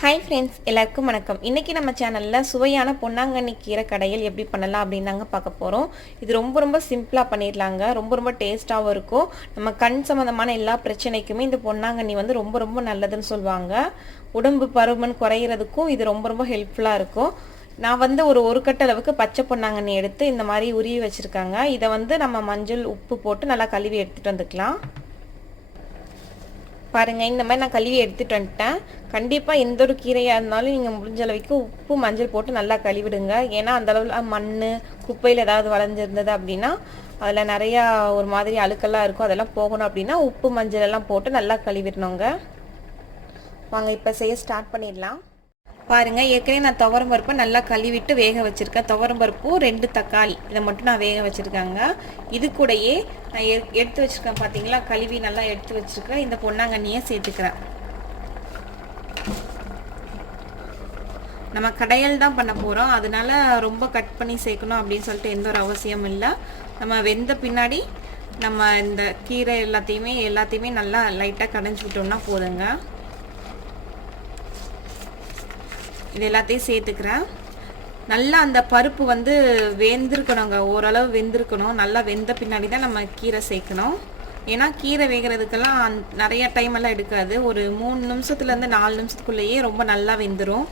Hi friends, எல்லாருக்கும் வணக்கம். இன்றைக்கி நம்ம சேனலில் சுவையான பொன்னாங்கண்ணி கீரை கடையல் எப்படி பண்ணலாம் அப்படின்னு தாங்க பார்க்க போகிறோம். இது ரொம்ப சிம்பிளாக பண்ணிடலாங்க. ரொம்ப டேஸ்ட்டாகவும் இருக்கும். நம்ம கண் சம்மந்தமான எல்லா பிரச்சனைக்குமே இந்த பொன்னாங்கண்ணி வந்து ரொம்ப நல்லதுன்னு சொல்லுவாங்க. உடம்பு பருமன் குறையிறதுக்கும் இது ரொம்ப ஹெல்ப்ஃபுல்லாக இருக்கும். நான் வந்து ஒரு கட்டு அளவுக்கு பச்சை பொன்னாங்கண்ணி எடுத்து இந்த மாதிரி உருவி வச்சுருக்காங்க. இதை வந்து நம்ம மஞ்சள் உப்பு போட்டு நல்லா கழுவி எடுத்துகிட்டு வந்துக்கலாம். பாருங்கள், இந்த மாதிரி நான் கழுவி எடுத்துகிட்டு வந்துட்டேன். கண்டிப்பாக எந்த ஒரு கீரையாக இருந்தாலும் நீங்கள் முடிஞ்ச அளவுக்கு உப்பு மஞ்சள் போட்டு நல்லா கழுவிடுங்க. ஏன்னா அந்தளவில் மண் குப்பையில் ஏதாவது வளைஞ்சிருந்தது அப்படின்னா அதில் நிறையா ஒரு மாதிரி அழுக்கெல்லாம் இருக்கும். அதெல்லாம் போகணும் அப்படின்னா உப்பு மஞ்சள் எல்லாம் போட்டு நல்லா கழுவிடணுங்க. வாங்க இப்போ செய்ய ஸ்டார்ட் பண்ணிடலாம். பாருங்கள், ஏற்கனவே நான் துவரம் பருப்பை நல்லா கழுவிட்டு வேக வச்சுருக்கேன். துவரம் பருப்பும் 2 தக்காளி இதை மட்டும் நான் வேக வச்சுருக்காங்க. இது கூடயே நான் எடுத்து வச்சுருக்கேன். பார்த்தீங்களா, கழுவி நல்லா எடுத்து வச்சுருக்கேன். இந்த பொன்னாங்கண்ணியை சேர்த்துக்கிறேன். நம்ம கடையல் தான் பண்ண போகிறோம், அதனால ரொம்ப கட் பண்ணி சேர்க்கணும் அப்படின்னு சொல்லிட்டு எந்த ஒரு அவசியமும் இல்லை. நம்ம வெந்த பின்னாடி நம்ம இந்த கீரை எல்லாத்தையுமே நல்லா லைட்டாக கடைஞ்சி விட்டோம்னா போதுங்க. இது எல்லாத்தையும் சேர்த்துக்கிறேன். நல்லா அந்த பருப்பு வந்து வெந்திருக்கணுங்க, ஓரளவு வெந்திருக்கணும். நல்லா வெந்த பின்னாடி தான் நம்ம கீரை சேர்க்கணும். ஏன்னா கீரை வேகிறதுக்கெல்லாம் நிறைய டைம் எல்லாம் எடுக்காது. ஒரு 3 நிமிஷத்துலேருந்து 4 நிமிஷத்துக்குள்ளேயே ரொம்ப நல்லா வெந்துடும்.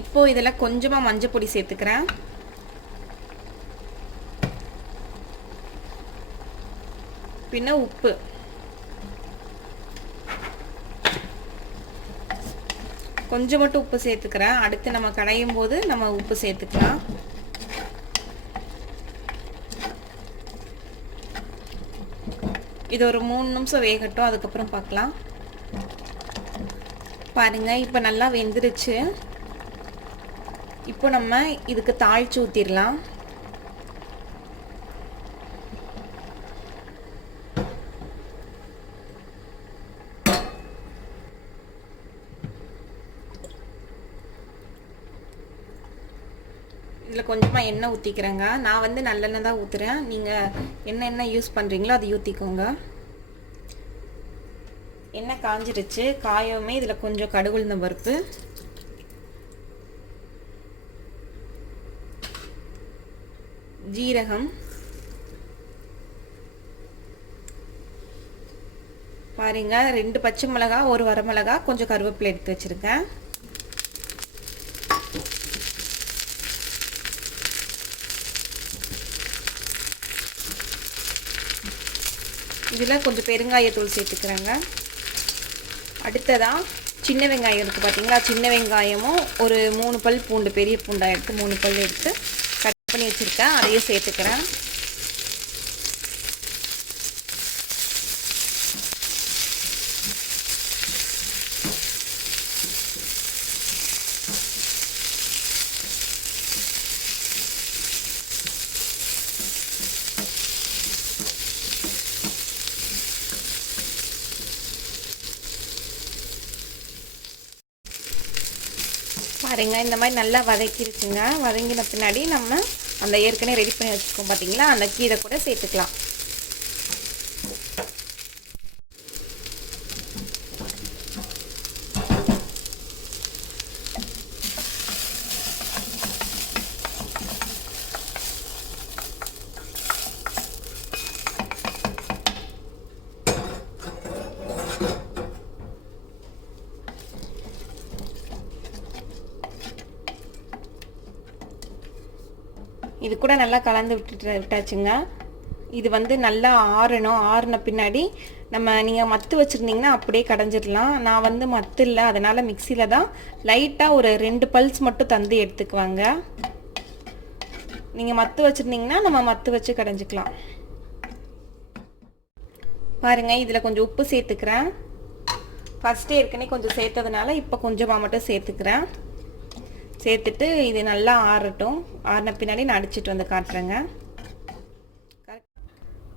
இப்போ இதில் கொஞ்சமாக மஞ்சள் பொடி சேர்த்துக்கிறேன். பின்ன உப்பு, கொஞ்சம் மட்டும் உப்பு சேர்த்துக்கிறேன். அடுத்து நம்ம கடையும் போது நம்ம உப்பு சேர்த்துக்கலாம். இது ஒரு 3 நிமிஷம் வேகட்டும், அதுக்கப்புறம் பார்க்கலாம். பாருங்க, இப்போ நல்லா வெந்துருச்சு. இப்போ நம்ம இதுக்கு தாளிச்சு ஊற்றிடலாம். இதில் கொஞ்சமாக எண்ணெய் ஊற்றிக்கிறேங்க. நான் வந்து நல்லெண்ணெய் தான் ஊற்றுறேன். நீங்கள் என்ன யூஸ் பண்ணுறீங்களோ அதை ஊற்றிக்கோங்க. எண்ணெய் காஞ்சிருச்சு. காயவுமே இதில் கொஞ்சம் கடுகு உளுந்தம் பருப்பு, ஜீரகம், பாருங்க 2 பச்சை மிளகா, 1 வரமிளகா, கொஞ்சம் கருவேப்பிலை எடுத்து வச்சிருக்கேன். இதில் கொஞ்சம் பெருங்காயத்தூள் சேர்த்துக்கிறேங்க. அடுத்ததாக சின்ன வெங்காயம் இருக்குது பார்த்தீங்களா, சின்ன வெங்காயமும் ஒரு 3 பல் பூண்டு, பெரிய பூண்டாக எடுத்து 3 பல் எடுத்து பண்ணி வச்சிருக்கேன், அதையும் சேர்த்துக்கிறேன். பாருங்க, இந்த மாதிரி நல்லா வதக்கிருச்சுங்க. வதங்கின பின்னாடி நம்ம அந்த ஏற்கனவே ரெடி பண்ணி வச்சுருக்கோம் பார்த்தீங்களா, அந்த கீரை கூட சேர்த்துக்கலாம். இது கூட நல்லா கலந்து விட்டாச்சுங்க. இது வந்து நல்லா ஆறணும். ஆறின பின்னாடி நீங்கள் மத்து வச்சுருந்தீங்கன்னா அப்படியே கடைஞ்சிடலாம். நான் வந்து மத்து இல்லை, அதனால் மிக்சியில் தான் லைட்டாக ஒரு 2 பல்ஸ் மட்டும் தந்து எடுத்துக்குவாங்க. நீங்கள் மத்து வச்சுருந்தீங்கன்னா நம்ம மத்து வச்சு கடைஞ்சிக்கலாம். பாருங்கள், இதில் கொஞ்சம் உப்பு சேர்த்துக்கிறேன். ஃபஸ்ட்டு ஏற்கனவே கொஞ்சம் சேர்த்ததுனால இப்போ கொஞ்சமாக மட்டும் சேர்த்துக்கிறேன். சேர்த்துட்டு இது நல்லா ஆறட்டும். ஆறின பின்னாடி நான் அடிச்சிட்டு வந்து காட்டுறேங்க.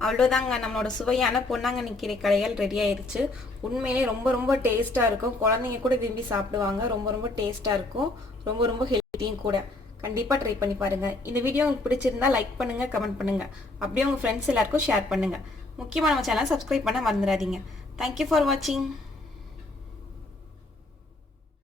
அவ்வளோதாங்க, நம்மளோட சுவையான பொன்னாங்கண்ணி கீரை கடையல் ரெடி ஆயிடுச்சு. உண்மையிலே ரொம்ப ரொம்ப டேஸ்ட்டாக இருக்கும். குழந்தைங்க கூட விரும்பி சாப்பிடுவாங்க. ரொம்ப ரொம்ப டேஸ்ட்டாக இருக்கும். ரொம்ப ரொம்ப ஹெல்த்தியும் கூட. கண்டிப்பாக ட்ரை பண்ணி பாருங்கள். இந்த வீடியோ உங்களுக்கு பிடிச்சிருந்தா லைக் பண்ணுங்கள், கமெண்ட் பண்ணுங்கள். அப்படியே உங்கள் ஃப்ரெண்ட்ஸ் எல்லாருக்கும் ஷேர் பண்ணுங்கள். முக்கியமாக நம்ம சேனலை சப்ஸ்கிரைப் பண்ண மறந்துடாதீங்க. தேங்க்யூ ஃபார் வாட்சிங்.